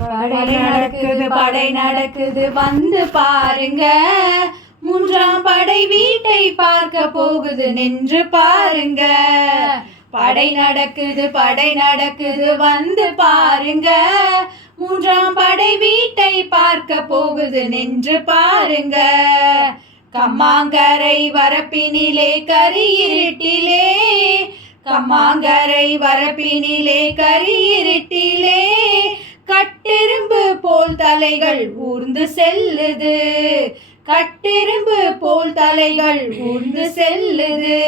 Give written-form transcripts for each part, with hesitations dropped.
படை நடக்குது வந்து பாருங்க. மூன்றாம் படை வீட்டை பார்க்க போகுது நின்று பாருங்க. படை நடக்குது வந்து பாருங்க. மூன்றாம் படை வீட்டை பார்க்க போகுது நின்று பாருங்க. கம்மாங்கரை வரப்பினிலே கரியிருட்டிலே, கம்மாங்கரை வரப்பினிலே கரியிருட்டிலே கட்டெரும்பு போல் தலைகள் ஊர்ந்து செல்லுது. கட்டெரும்பு போல் தலைகள் ஊர்ந்து செல்லுது.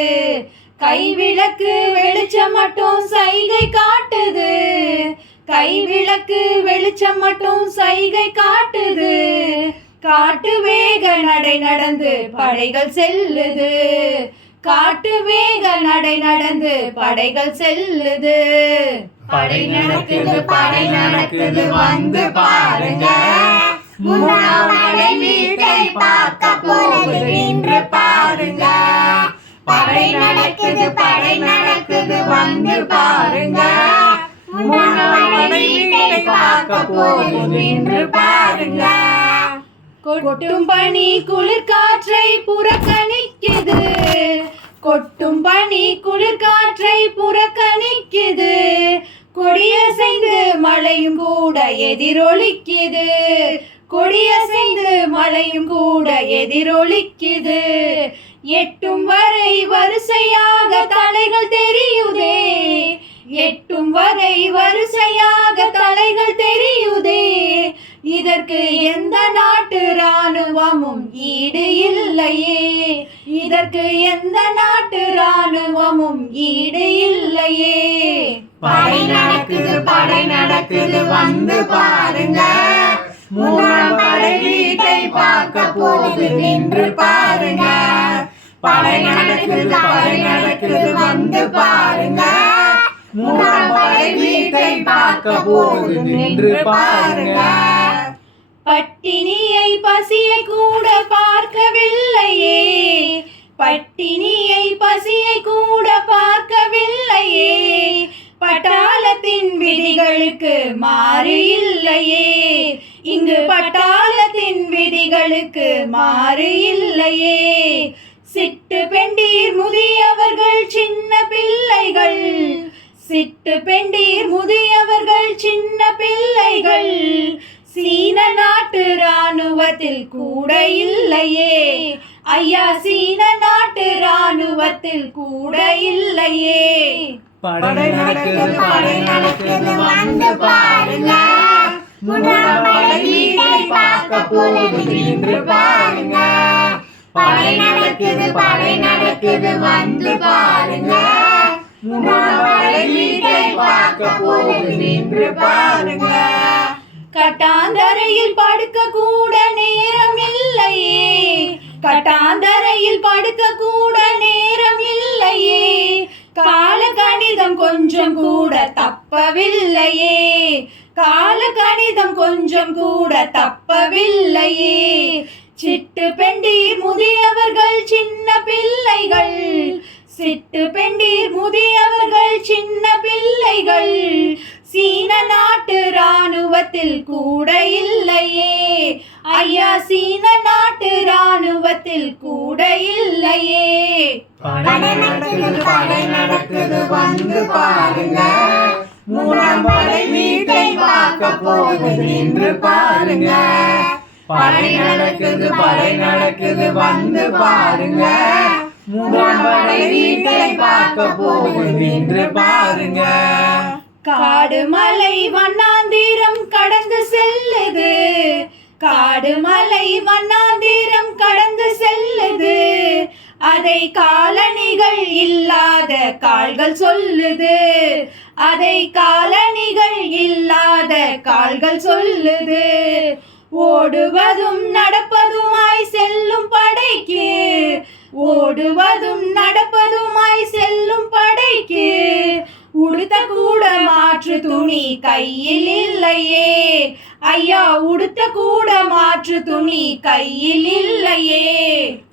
கைவிளக்கு வெளிச்சம் மட்டும் சைகை காட்டுது. கைவிளக்கு வெளிச்சம் மட்டும் சைகை காட்டுது. காட்டு வேக நடை நடந்து படைகள் செல்லுது. காட்டு வேக நடை நடந்து படைகள் செல்லுது. படை நடக்குது வந்து பாருங்க. மூன்றாம் படை வீட்டை பார்க்க போகுது நின்று பாருங்க. படை நடக்குது வந்து பாருங்க. மூன்றாம் படை வீட்டை பார்க்க போகுது நின்று பாருங்க. கொட்டும் பனி குளிர்காற்றை புறக்கணிக்குது. கொட்டும் பனி குளிர்காற்றை புறக்கணிக்குது. கொடியசைந்து மழையும் கூட எதிரொலிக்குது. கொடியசைந்து மழையும் கூட எதிரொலிக்குது. எட்டும் வரை வரிசையாக தலைகள் தெரியுதே. எட்டும் வரை வரிசையாக தலைகள் தெரியுதே. இதற்கு எந்த நாட்டு ராணுவமும் ஈடு இல்லையே. இதற்கு எந்த நாட்டு ராணுவமும் ஈடு இல்லையே. படை நடக்குது வந்து பாருங்க. மூன்றாம் படை வீட்டை பார்க்க போகுது நின்று பாருங்க. படை நடக்குது வந்து பாருங்க. மூன்றாம் படை வீட்டை பார்க்க போகுது நின்று பாருங்க. பட்டினியை பசியை கூட பார்க்கவில்லையே. பட்டினியை பசியை கூட பார்க்கவில்லையே. பட்டாளத்தின் விதிகளுக்கு மாறு இல்லையே. இங்கு பட்டாளத்தின் விதிகளுக்கு மாறு இல்லையே. சிட்டு பெண்டீர் முதியவர்கள் சின்ன பிள்ளைகள். சிட்டு பெண்டீர் முதியவர்கள் சின்ன பிள்ளைகள் சீன நாட்டு ராணுவத்தில் கூட இல்லையே. ஐயா சீன நாட்டு ராணுவத்தில் கூட இல்லையே. படை நடக்குது வந்து பாருங்க. மூன்றாம் படை வீட்டை பார்க்க போகுது நின்று பாருங்க. படை நடக்குது வந்து பாருங்க. மூன்றாம் படை வீட்டை பார்க்க போகுது நின்று பாருங்க. கட்டாந்தரையில் படுக்க கூட நேரம் இல்லையே. கட்டாந்தரையில் படுக்க கூட நேரம் இல்லையே. கால கணிதம் கொஞ்சம் கூட தப்பவில்லையே. கால கணிதம் கொஞ்சம் கூட தப்பவில்லையே. சிட்டு பெண்டீர் முதியவர்கள் சின்ன பிள்ளைகள். சிட்டு பெண்டீர் முதியவர்கள் சின்ன பிள்ளைகள் சீன நாட்டு ராணுவத்தில் கூட இல்லையே. ஐயா சீன நாட்டு ராணுவத்தில் கூட இல்லையே. படை நடக்குது வந்து பாருங்க. மூன்றாம் படை வீட்டை பார்க்க போகுது நின்று பாருங்க. படை நடக்குது வந்து பாருங்க. மூன்றாம் படை வீட்டை பார்க்க போகுது நின்று பாருங்க. காடு மலை வண்ணாந்திரம் கடந்து செல்லுது. காடு மலை வண்ணாந்திரம் கடந்து செல்லுது. அதை காலணிகள் இல்லாத கால்கள் சொல்லுது. அதை காலணிகள் இல்லாத கால்கள் சொல்லுது. ஓடுவதும் நடப்பதுமாய் செல்லும் படைக்கு. ஓடுவதும் நடப்பதுமாய் செல்லும் படைக்கு உடுத்த கூட மாற்று துணி கையில் இல்லையே. ஐயா உடுத்த கூட மாற்று துணி கையில் இல்லையே.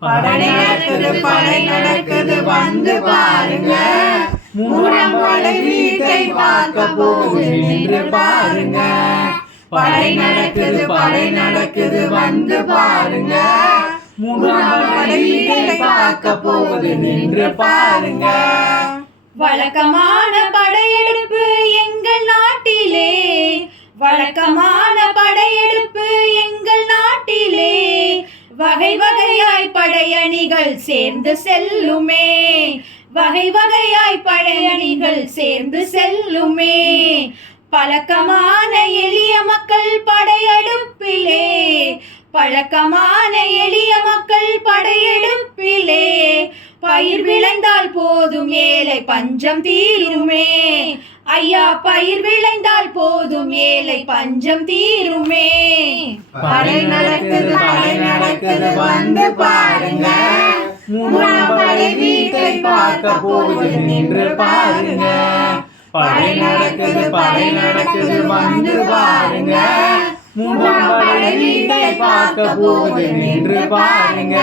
படை நடக்குது வந்து பாருங்க. மூன்றாம் படை வீட்டை பார்க்க போகுது நின்று பாருங்க. படை நடக்குது படை நடக்குது வந்து பாருங்க. மூன்றாம் படை வீட்டை பார்க்க போகுது நின்று பாருங்க. வழக்கமான படையெடுப்பு எங்கள் நாட்டிலே, வழக்கமான படையெடுப்பு எங்கள் நாட்டிலே, வகை வகையாய் படையணிகள் சேர்ந்து செல்லுமே, வகை வகையாய் படையணிகள் சேர்ந்து செல்லுமே. பழக்கமான எளிய மக்கள் படையெடுப்பிலே, பழக்கமான எளிய மக்கள் படையெடுப்பிலே, பயிர் விளைந்தால் போதும் ஏழை பஞ்சம் தீருமே. ஐயா பயிர் விளைந்தால் போதும் ஏழை பஞ்சம் தீருமே. படை நடக்குது வந்து பாருங்க. மூன்றாம் படை வீட்டை பார்க்க போகுது நின்று பாருங்க. படை நடக்குது வந்து பாருங்க. மூன்றாம் படை வீட்டை பார்க்க போகுது நின்று பாருங்க.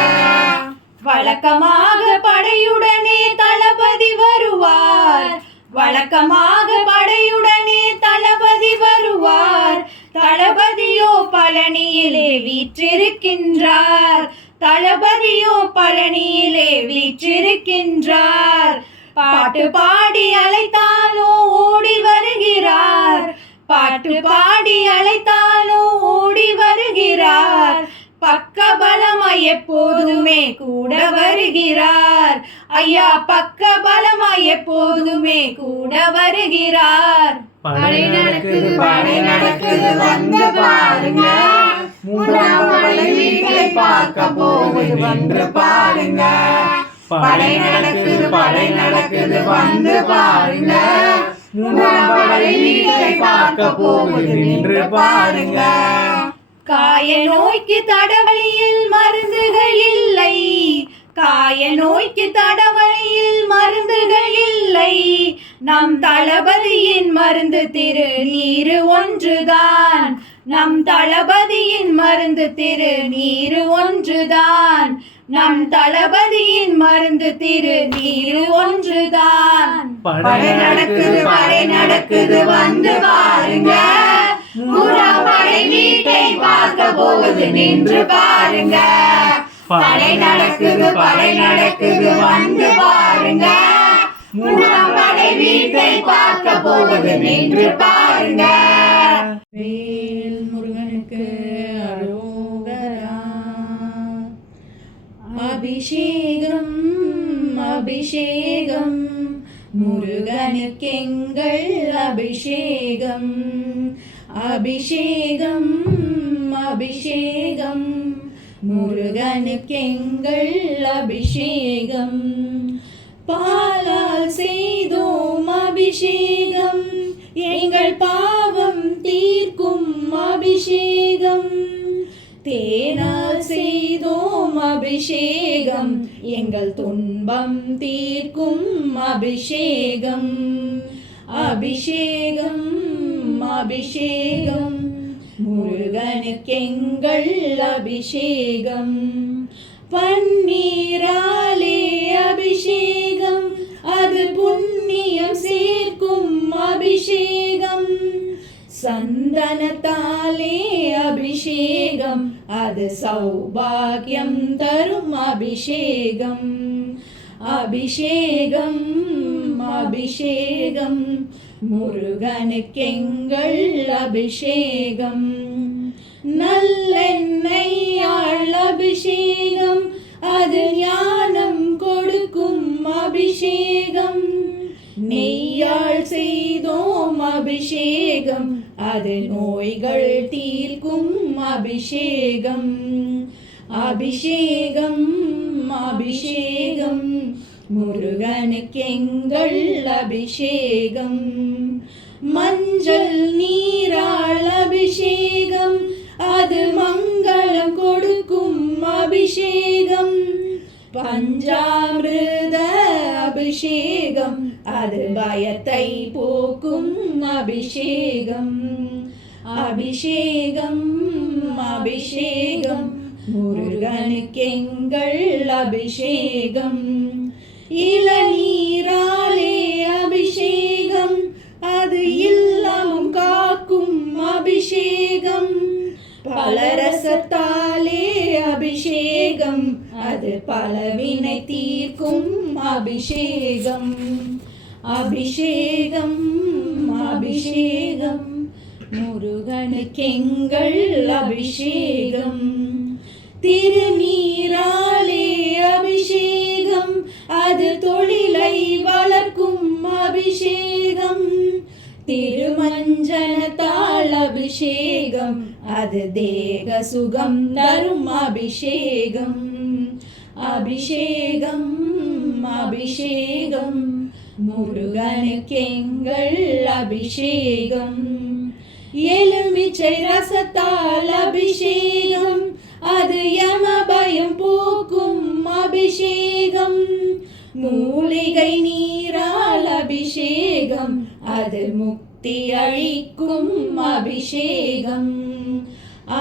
வழக்கமாக படையுடனே தளபதி வருவார், வழக்கமாக படையுடனே தளபதி வருவார். தளபதியோ பழனியிலே வீற்றிருக்கின்றார், தளபதியோ பழனியிலே வீற்றிருக்கின்றார். பாட்டு பாடி அழைத்தாலோ ஓடி வருகிறார், பாட்டு பாடி அழைத்தாலோ ஓடி வருகிறார். பக்க பலமாய் எப்போதுமே கூட வருகிறார். ஐயா பக்க பலமாய் எப்போதுமே கூட வருகிறார். படை நடக்குது வந்து பாருங்க. மூன்றாம் படை வீட்டை பார்க்க போகுது நின்று பாருங்க. படை நடக்குது வந்து பாருங்க. மூன்றாம் படை வீட்டை பார்க்க போகுது நின்று பாருங்க. காய நோய்க்கு தடவழியில் மருந்துகள் இல்லை, காய நோய்க்கு தடவழியில் மருந்துகள் இல்லை. நம் தளபதியின் மருந்து திருநீரு ஒன்றுதான், நம் தளபதியின் மருந்து திருநீரு ஒன்றுதான், நம் தளபதியின் மருந்து திருநீரு ஒன்றுதான். படை நடக்குது வந்து பாருங்க. மூன்றாம் படை வீட்டை பார்க்க போகுது நின்று பாருங்க. படை நடக்குது வந்து பாருங்க. மூன்றாம் படை வீட்டை பார்க்க போகுது நின்று பாருங்க. வேல் முருகனுக்கு அரோகரா. அபிஷேகம் அபிஷேகம் முருகனுக்கெங்கள் அபிஷேகம், அபிஷேகம் அபிஷேகம் முருகனுக்கெங்கள் அபிஷேகம். பாலால் செய்தோம் அபிஷேகம், எங்கள் பாவம் தீர்க்கும் அபிஷேகம். தேனால் செய்தோம் அபிஷேகம், எங்கள் துன்பம் தீர்க்கும் அபிஷேகம். அபிஷேகம் அபிஷேகம் முருகனுக்கெங்கள் அபிஷேகம். பன்னீராலே அபிஷேகம், அது புண்ணியம் சேர்க்கும் அபிஷேகம். சந்தனத்தாலே அபிஷேகம், அது சௌபாகியம் தரும் அபிஷேகம். அபிஷேகம் அபிஷேகம் முருகனுக்கெங்கள் அபிஷேகம். நல்லெண்ணெயால் அபிஷேகம், அது ஞானம் கொடுக்கும் அபிஷேகம். நெய்யால் செய்தோம் அபிஷேகம், அது நோய்கள் தீர்க்கும் அபிஷேகம். அபிஷேகம் அபிஷேகம் முருகனுக்கெங்கள் அபிஷேகம். மஞ்சள் நீரால் அபிஷேகம், அது மங்களம் கொடுக்கும் அபிஷேகம். பஞ்சாமிர்த அபிஷேகம், அது பயத்தை போக்கும் அபிஷேகம். அபிஷேகம் அபிஷேகம் முருகனுக்கெங்கள் அபிஷேகம். இளநீராலே அபிஷேகம், அது இல்லம் காக்கும் அபிஷேகம். பலரசத்தாலே அபிஷேகம், அது பலவினை தீர்க்கும் அபிஷேகம். அபிஷேகம் அபிஷேகம் முருகனுக்கெங்கள் அபிஷேகம். திருநீராலே அபிஷேகம், அது தொழிலை வளர்க்கும் அபிஷேகம். திருமஞ்சனத்தால் அபிஷேகம், அது தேக சுகம் தரும் அபிஷேகம். அபிஷேகம் அபிஷேகம் முருகனுக்கெங்கள் அபிஷேகம். எலுமிச்சை ரசத்தால் அபிஷேகம், அது யம பயம் போக்கும் அபிஷேகம். மூலிகை நீரால் அபிஷேகம், அது முக்தி அளிக்கும் அபிஷேகம்.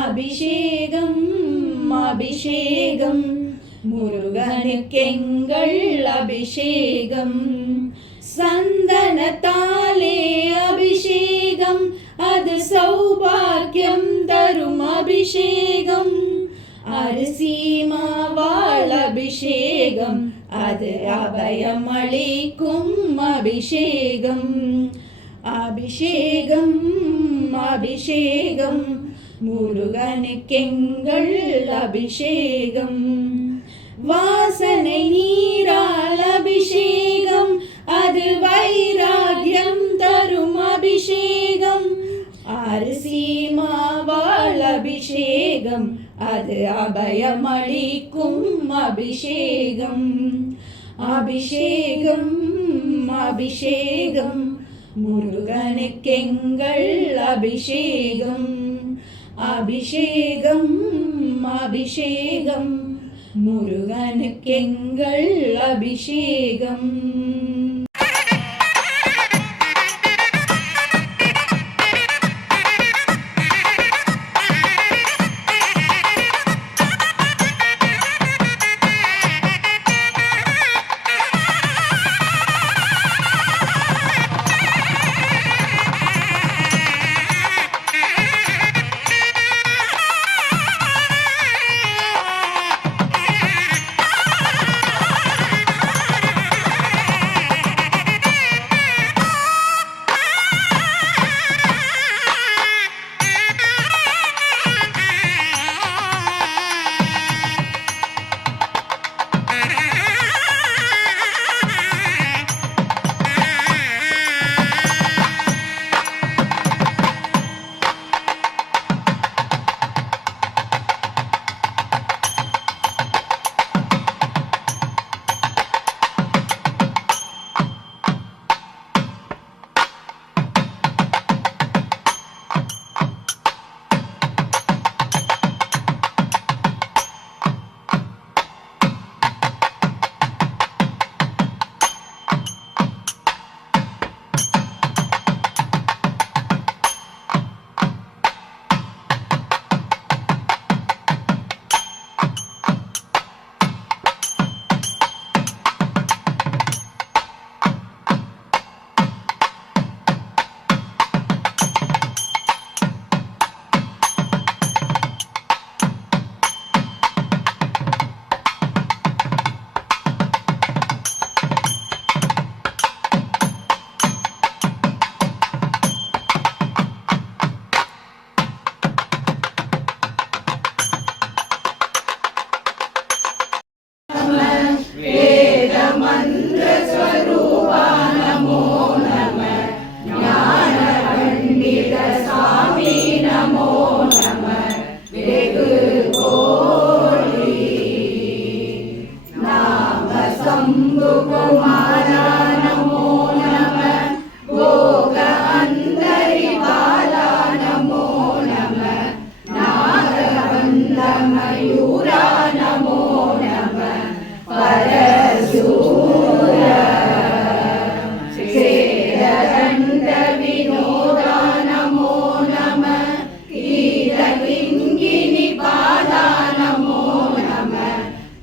அபிஷேகம் அபிஷேகம் முருகனுக்கெங்கள் அபிஷேகம். சந்தனத்தாலே அபிஷேகம், அது சௌபாக்கியம் தரும் அபிஷேகம். அரிசி மாவால் அபிஷேகம், அது அபயம் அளிக்கும் அபிஷேகம். அபிஷேகம் அபிஷேகம் முருகனுக்கெங்கள் அபிஷேகம். வாசனை நீரால் அபிஷேகம், அது வைராகியம் தரும் அபிஷேகம். அரிசி மாவால் அபிஷேகம், அது அபயம் அளிக்கும் அபிஷேகம். அபிஷேகம் அபிஷேகம் முருகனுக்கெங்கள் அபிஷேகம். அபிஷேகம் அபிஷேகம் முருகனுக்கெங்கள் அபிஷேகம்.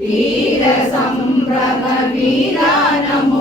वीर संभ्रम वीरा नमो